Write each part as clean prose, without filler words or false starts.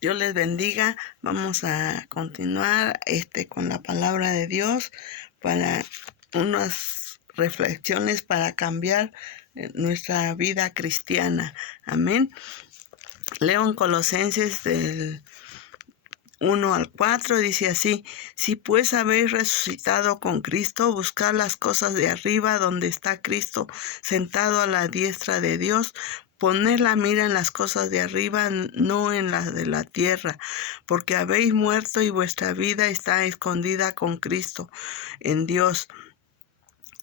Dios les bendiga. Vamos a continuar con la palabra de Dios para unas reflexiones para cambiar nuestra vida cristiana. Amén. Leo en Colosenses del 1 al 4, dice así: si pues habéis resucitado con Cristo, buscad las cosas de arriba, donde está Cristo sentado a la diestra de Dios. Poned la mira en las cosas de arriba, no en las de la tierra, porque habéis muerto y vuestra vida está escondida con Cristo en Dios.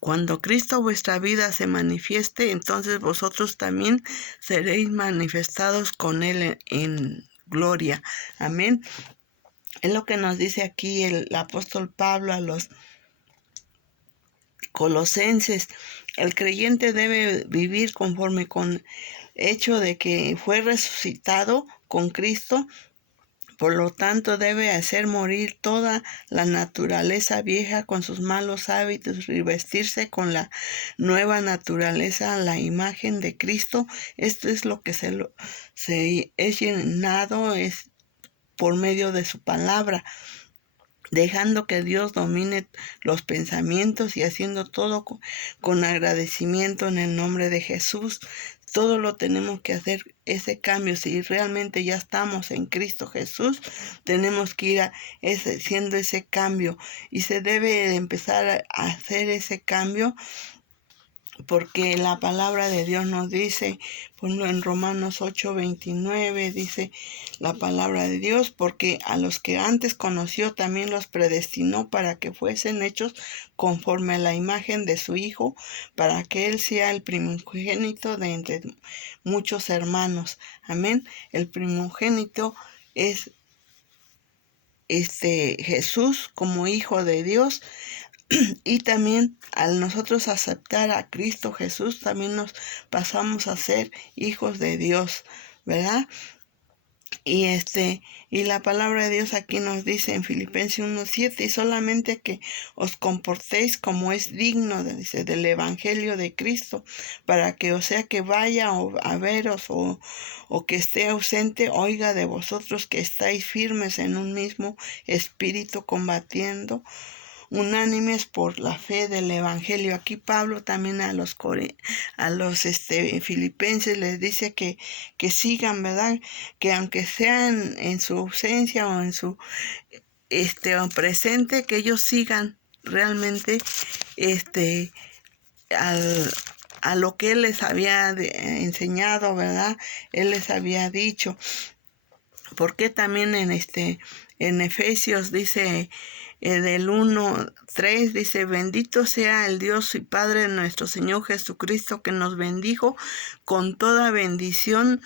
Cuando Cristo vuestra vida se manifieste, entonces vosotros también seréis manifestados con Él en gloria. Amén. Es lo que nos dice aquí el apóstol Pablo a los colosenses. El creyente debe vivir conforme con hecho de que fue resucitado con Cristo. Por lo tanto, debe hacer morir toda la naturaleza vieja con sus malos hábitos y vestirse con la nueva naturaleza, la imagen de Cristo. Esto es lo que se es llenado por medio de su palabra, dejando que Dios domine los pensamientos y haciendo todo con agradecimiento en el nombre de Jesús. Todo lo tenemos que hacer ese cambio. Si realmente ya estamos en Cristo Jesús, tenemos que ir haciendo ese cambio, y se debe empezar a hacer ese cambio porque la palabra de Dios nos dice, en Romanos 8:29 dice la palabra de Dios: porque a los que antes conoció también los predestinó para que fuesen hechos conforme a la imagen de su Hijo, para que Él sea el primogénito de entre muchos hermanos. Amén. El primogénito es Jesús como Hijo de Dios. Y también al nosotros aceptar a Cristo Jesús, también nos pasamos a ser hijos de Dios, ¿verdad? Y la palabra de Dios aquí nos dice en Filipenses 1:7: y solamente que os comportéis como es digno, dice, del evangelio de Cristo, para que, o sea que vaya a veros o que esté ausente, oiga de vosotros que estáis firmes en un mismo espíritu, combatiendo unánimes por la fe del evangelio. Aquí Pablo también a los filipenses les dice que sigan, ¿verdad? Que aunque sean en su ausencia o en su presente, que ellos sigan realmente a lo que él les había enseñado, ¿verdad? Él les había dicho. Porque también en Efesios dice, del 1:3 dice: bendito sea el Dios y Padre de nuestro Señor Jesucristo, que nos bendijo con toda bendición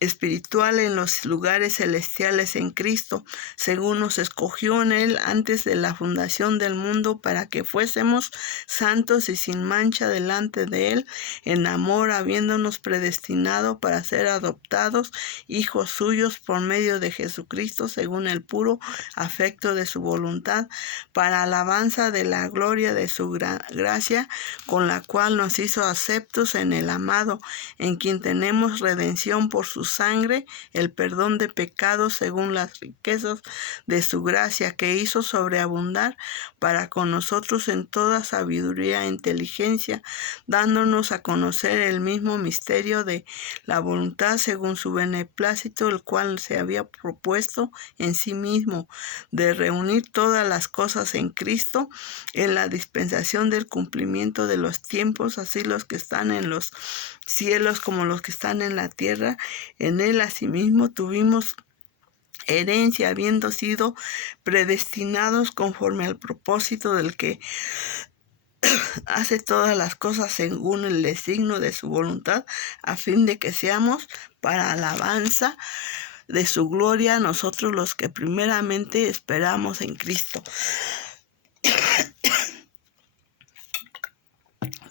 espiritual en los lugares celestiales en Cristo, según nos escogió en Él antes de la fundación del mundo, para que fuésemos santos y sin mancha delante de Él, en amor, habiéndonos predestinado para ser adoptados hijos suyos por medio de Jesucristo, según el puro afecto de su voluntad, para alabanza de la gloria de su gracia, con la cual nos hizo aceptos en el amado, en quien tenemos redención por su sangre, el perdón de pecados según las riquezas de su gracia, que hizo sobreabundar para con nosotros en toda sabiduría e inteligencia, dándonos a conocer el mismo misterio de la voluntad según su beneplácito, el cual se había propuesto en sí mismo, de reunir todas las cosas en Cristo, en la dispensación del cumplimiento de los tiempos, así los que están en los cielos como los que están en la tierra. En Él asimismo tuvimos herencia, habiendo sido predestinados conforme al propósito del que hace todas las cosas según el designio de su voluntad, a fin de que seamos para alabanza de su gloria, nosotros los que primeramente esperamos en Cristo.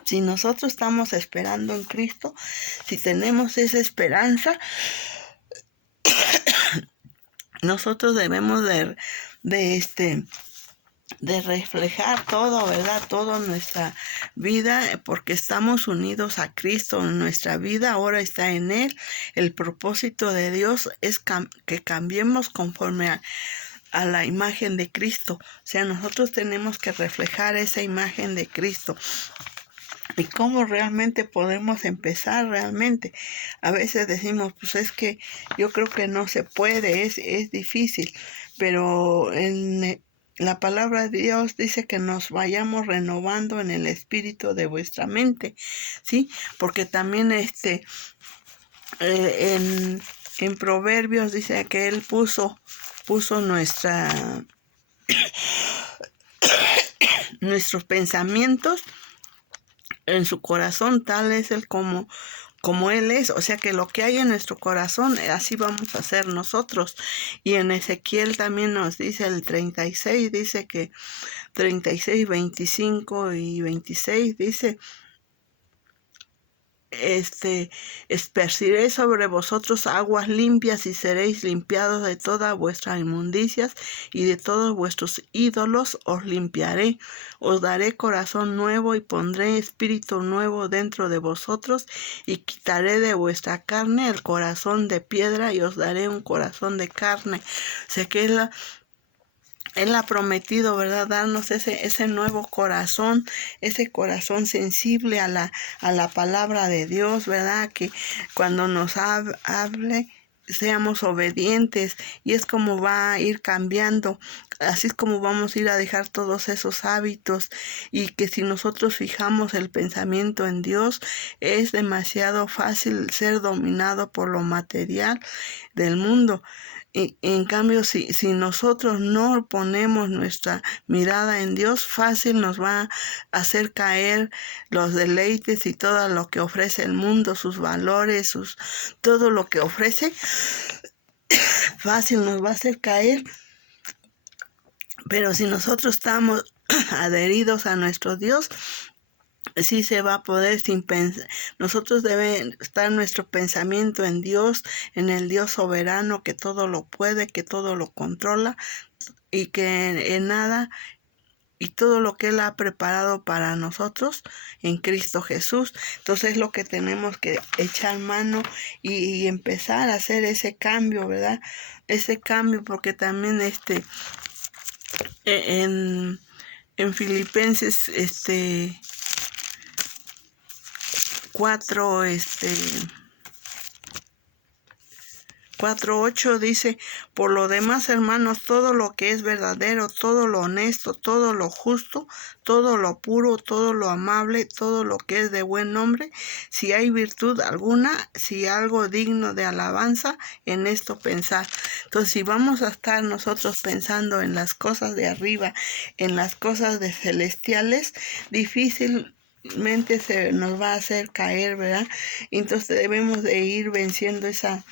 Si nosotros estamos esperando en Cristo, si tenemos esa esperanza, nosotros debemos de de reflejar todo, ¿verdad? Toda nuestra vida, porque estamos unidos a Cristo. Nuestra vida ahora está en Él. El propósito de Dios es que cambiemos conforme a la imagen de Cristo. O sea, nosotros tenemos que reflejar esa imagen de Cristo. ¿Y cómo realmente podemos empezar realmente? A veces decimos, pues es que yo creo que no se puede, es difícil, pero en la palabra de Dios dice que nos vayamos renovando en el espíritu de vuestra mente, ¿sí? Porque también en Proverbios dice que Él puso nuestros pensamientos en su corazón, tal es Él como Él es. O sea que lo que hay en nuestro corazón, así vamos a ser nosotros. Y en Ezequiel también nos dice el 36, dice que 36, 25 y 26 dice, esparciré sobre vosotros aguas limpias y seréis limpiados de todas vuestras inmundicias y de todos vuestros ídolos os limpiaré. Os daré corazón nuevo y pondré espíritu nuevo dentro de vosotros y quitaré de vuestra carne el corazón de piedra y os daré un corazón de carne. O sea que Él ha prometido, ¿verdad?, darnos ese nuevo corazón, ese corazón sensible a la palabra de Dios, ¿verdad? Que cuando nos hable seamos obedientes, y es como va a ir cambiando, así es como vamos a ir a dejar todos esos hábitos, y que si nosotros fijamos el pensamiento en Dios, es demasiado fácil ser dominado por lo material del mundo. Y en cambio, si nosotros no ponemos nuestra mirada en Dios, fácil nos va a hacer caer los deleites y todo lo que ofrece el mundo, sus valores, todo lo que ofrece, fácil nos va a hacer caer. Pero si nosotros estamos adheridos a nuestro Dios, sí se va a poder sin pensar. Nosotros debe estar nuestro pensamiento en Dios, en el Dios soberano que todo lo puede, que todo lo controla y que en nada, y todo lo que Él ha preparado para nosotros en Cristo Jesús. Entonces es lo que tenemos que echar mano y empezar a hacer ese cambio, ¿verdad? Ese cambio, porque también en Filipenses 4:8 dice, por lo demás, hermanos, todo lo que es verdadero, todo lo honesto, todo lo justo, todo lo puro, todo lo amable, todo lo que es de buen nombre, si hay virtud alguna, si algo digno de alabanza, en esto pensar. Entonces, si vamos a estar nosotros pensando en las cosas de arriba, en las cosas de celestiales, difícilmente se nos va a hacer caer, ¿verdad? Entonces debemos de ir venciendo esa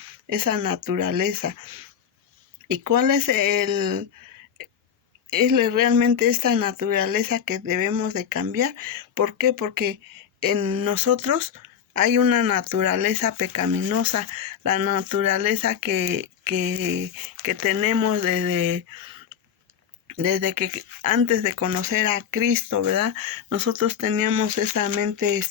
naturaleza. ¿Y cuál es realmente esta naturaleza que debemos de cambiar? ¿Por qué? Porque en nosotros hay una naturaleza pecaminosa, la naturaleza que tenemos desde que antes de conocer a Cristo, ¿verdad? Nosotros teníamos esa mente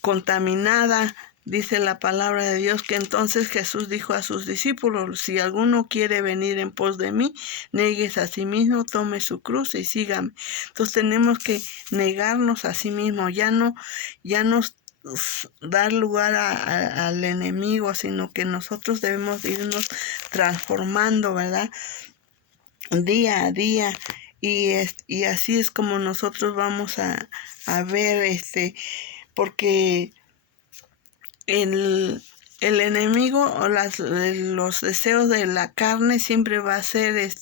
contaminada. Dice la palabra de Dios que entonces Jesús dijo a sus discípulos, si alguno quiere venir en pos de mí, néguese a sí mismo, tome su cruz y sígame. Entonces tenemos que negarnos a sí mismo, ya no dar lugar al enemigo, sino que nosotros debemos irnos transformando, ¿verdad?, día a día, y así es como nosotros vamos a ver, porque el enemigo o los deseos de la carne siempre va a ser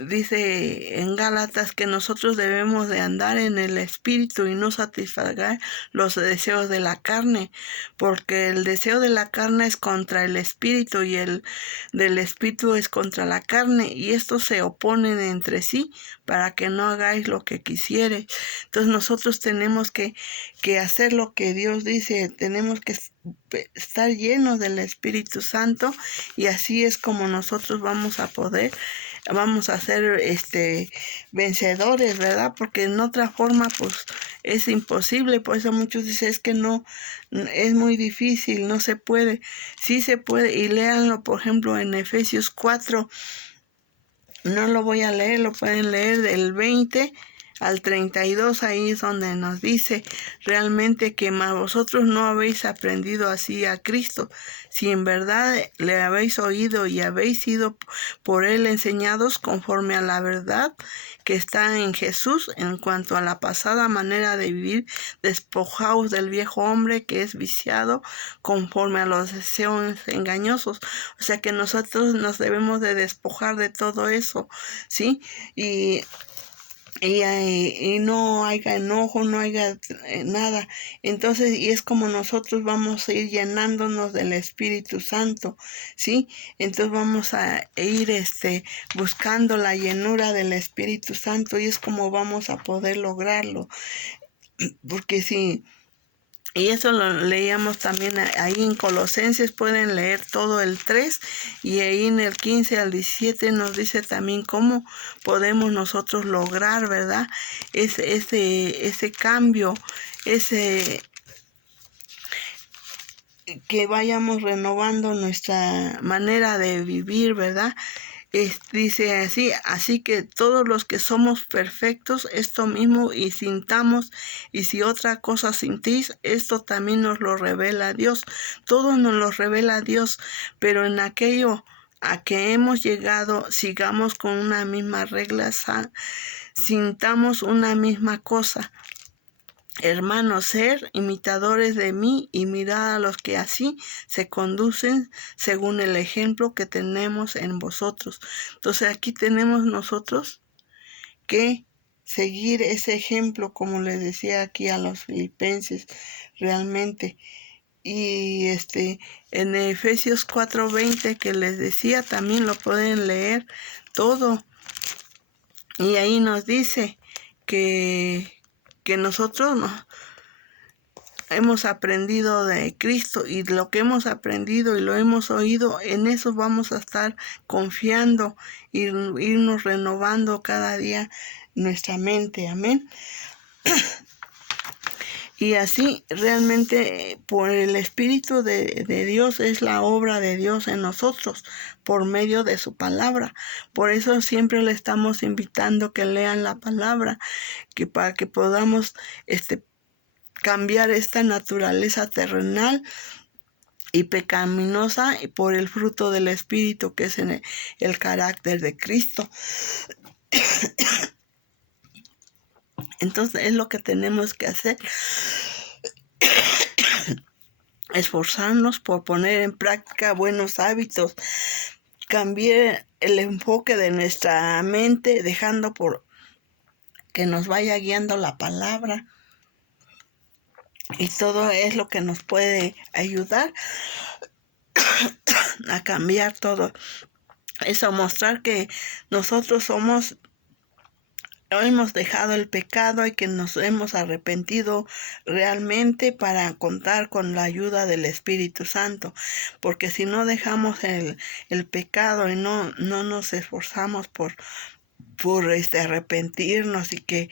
dice en Gálatas que nosotros debemos de andar en el espíritu y no satisfacer los deseos de la carne, porque el deseo de la carne es contra el espíritu y el del espíritu es contra la carne, y estos se oponen entre sí para que no hagáis lo que quisieres. Entonces nosotros tenemos que hacer lo que Dios dice, tenemos que estar llenos del Espíritu Santo, y así es como nosotros vamos a poder vamos a ser vencedores, ¿verdad? Porque en otra forma pues es imposible. Por eso muchos dicen es que no, es muy difícil, no se puede. Sí se puede, y léanlo por ejemplo en Efesios 4. No lo voy a leer, lo pueden leer del 20 al 32, ahí es donde nos dice realmente que más vosotros no habéis aprendido así a Cristo, si en verdad le habéis oído y habéis sido por él enseñados conforme a la verdad que está en Jesús. En cuanto a la pasada manera de vivir, despojaos del viejo hombre que es viciado conforme a los deseos engañosos. O sea que nosotros nos debemos de despojar de todo eso, ¿sí? Y no haya enojo, no haya nada. Entonces, y es como nosotros vamos a ir llenándonos del Espíritu Santo, ¿sí? Entonces vamos a ir buscando la llenura del Espíritu Santo, y es como vamos a poder lograrlo. Porque si... Y eso lo leíamos también ahí en Colosenses, pueden leer todo el 3, y ahí en el 15 al 17 nos dice también cómo podemos nosotros lograr, ¿verdad? Ese cambio, que vayamos renovando nuestra manera de vivir, ¿verdad? Dice así que todos los que somos perfectos, esto mismo y sintamos, y si otra cosa sintís, esto también nos lo revela Dios. Todo nos lo revela Dios, pero en aquello a que hemos llegado, sigamos con una misma regla, sintamos una misma cosa. Hermanos, ser imitadores de mí y mirad a los que así se conducen según el ejemplo que tenemos en vosotros. Entonces aquí tenemos nosotros que seguir ese ejemplo, como les decía aquí a los filipenses, realmente. Y en Efesios 4:20 que les decía, también lo pueden leer todo. Y ahí nos dice que nosotros hemos aprendido de Cristo, y lo que hemos aprendido y lo hemos oído, en eso vamos a estar confiando y irnos renovando cada día nuestra mente. Amén. Y así realmente por el Espíritu de Dios es la obra de Dios en nosotros por medio de su palabra. Por eso siempre le estamos invitando que lean la palabra, que para que podamos cambiar esta naturaleza terrenal y pecaminosa, y por el fruto del Espíritu, que es en el carácter de Cristo. Entonces es lo que tenemos que hacer, esforzarnos por poner en práctica buenos hábitos, cambiar el enfoque de nuestra mente, dejando por que nos vaya guiando la palabra. Y todo es lo que nos puede ayudar a cambiar todo eso, mostrar que nosotros hemos dejado el pecado y que nos hemos arrepentido realmente, para contar con la ayuda del Espíritu Santo. Porque si no dejamos el pecado y no nos esforzamos por arrepentirnos, y que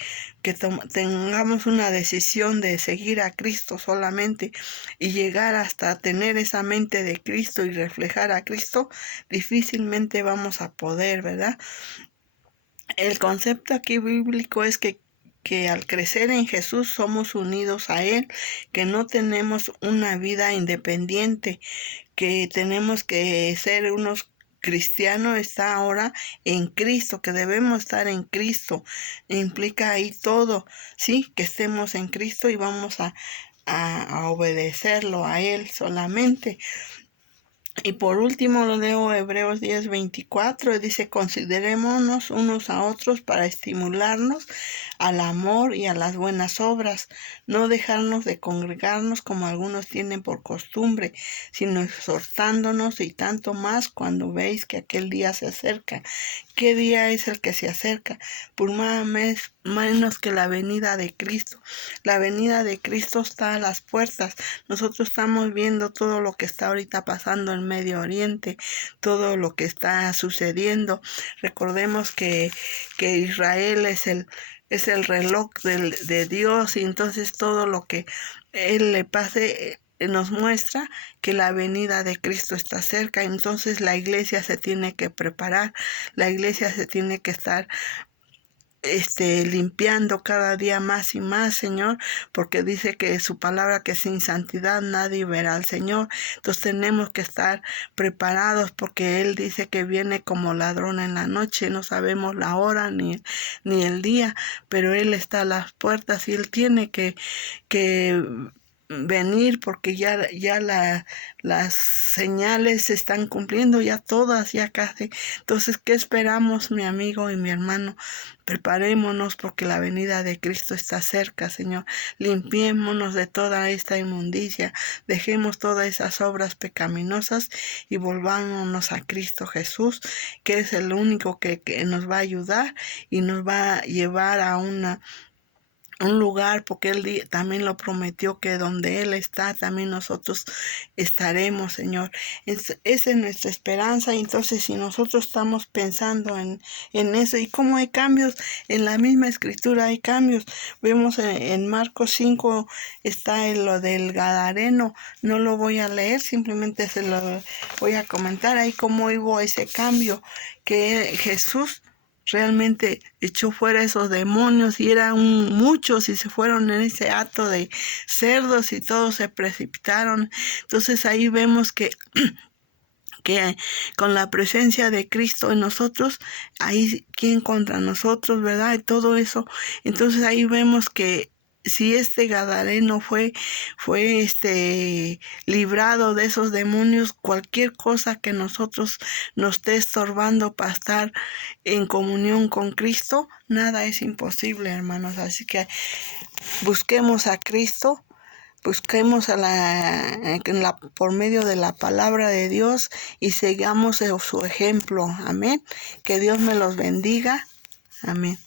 tengamos una decisión de seguir a Cristo solamente y llegar hasta tener esa mente de Cristo y reflejar a Cristo, difícilmente vamos a poder, ¿verdad? El concepto aquí bíblico es que al crecer en Jesús somos unidos a Él, que no tenemos una vida independiente, que tenemos que ser unos cristianos, está ahora en Cristo, que debemos estar en Cristo. Implica ahí todo, ¿sí? Que estemos en Cristo y vamos a obedecerlo a Él solamente. Y por último lo leo Hebreos 10:24, dice: considerémonos unos a otros para estimularnos al amor y a las buenas obras, no dejarnos de congregarnos como algunos tienen por costumbre, sino exhortándonos, y tanto más cuando veis que aquel día se acerca. ¿Qué día es el que se acerca? Por menos que la venida de Cristo. La venida de Cristo está a las puertas. Nosotros estamos viendo todo lo que está ahorita pasando en Medio Oriente, todo lo que está sucediendo. Recordemos que Israel es el reloj de Dios, y entonces todo lo que Él le pase nos muestra que la venida de Cristo está cerca. Entonces la iglesia se tiene que preparar, la iglesia se tiene que estar limpiando cada día más y más, Señor, porque dice que su palabra, que sin santidad nadie verá al Señor. Entonces tenemos que estar preparados, porque Él dice que viene como ladrón en la noche. No sabemos la hora ni el día, pero Él está a las puertas y Él tiene que venir, porque ya las señales se están cumpliendo, ya todas, ya casi. Entonces, ¿qué esperamos, mi amigo y mi hermano? Preparémonos, porque la venida de Cristo está cerca, Señor. Limpiémonos de toda esta inmundicia, dejemos todas esas obras pecaminosas y volvámonos a Cristo Jesús, que es el único que nos va a ayudar y nos va a llevar a un lugar, porque Él también lo prometió, que donde Él está, también nosotros estaremos, Señor. Esa es nuestra esperanza. Y entonces, si nosotros estamos pensando en eso, y cómo hay cambios en la misma escritura, hay cambios. Vemos en Marcos 5 está en lo del Gadareno. No lo voy a leer, simplemente se lo voy a comentar ahí cómo hubo ese cambio, que Jesús realmente echó fuera esos demonios, y eran muchos, y se fueron en ese acto de cerdos, y todos se precipitaron. Entonces ahí vemos que con la presencia de Cristo en nosotros, ahí quién contra nosotros, ¿verdad? Y todo eso. Entonces ahí vemos que si este Gadareno fue librado de esos demonios, cualquier cosa que nosotros nos esté estorbando para estar en comunión con Cristo, nada es imposible, hermanos. Así que busquemos a Cristo. Busquemos por medio de la palabra de Dios, y sigamos su ejemplo. Amén. Que Dios me los bendiga. Amén.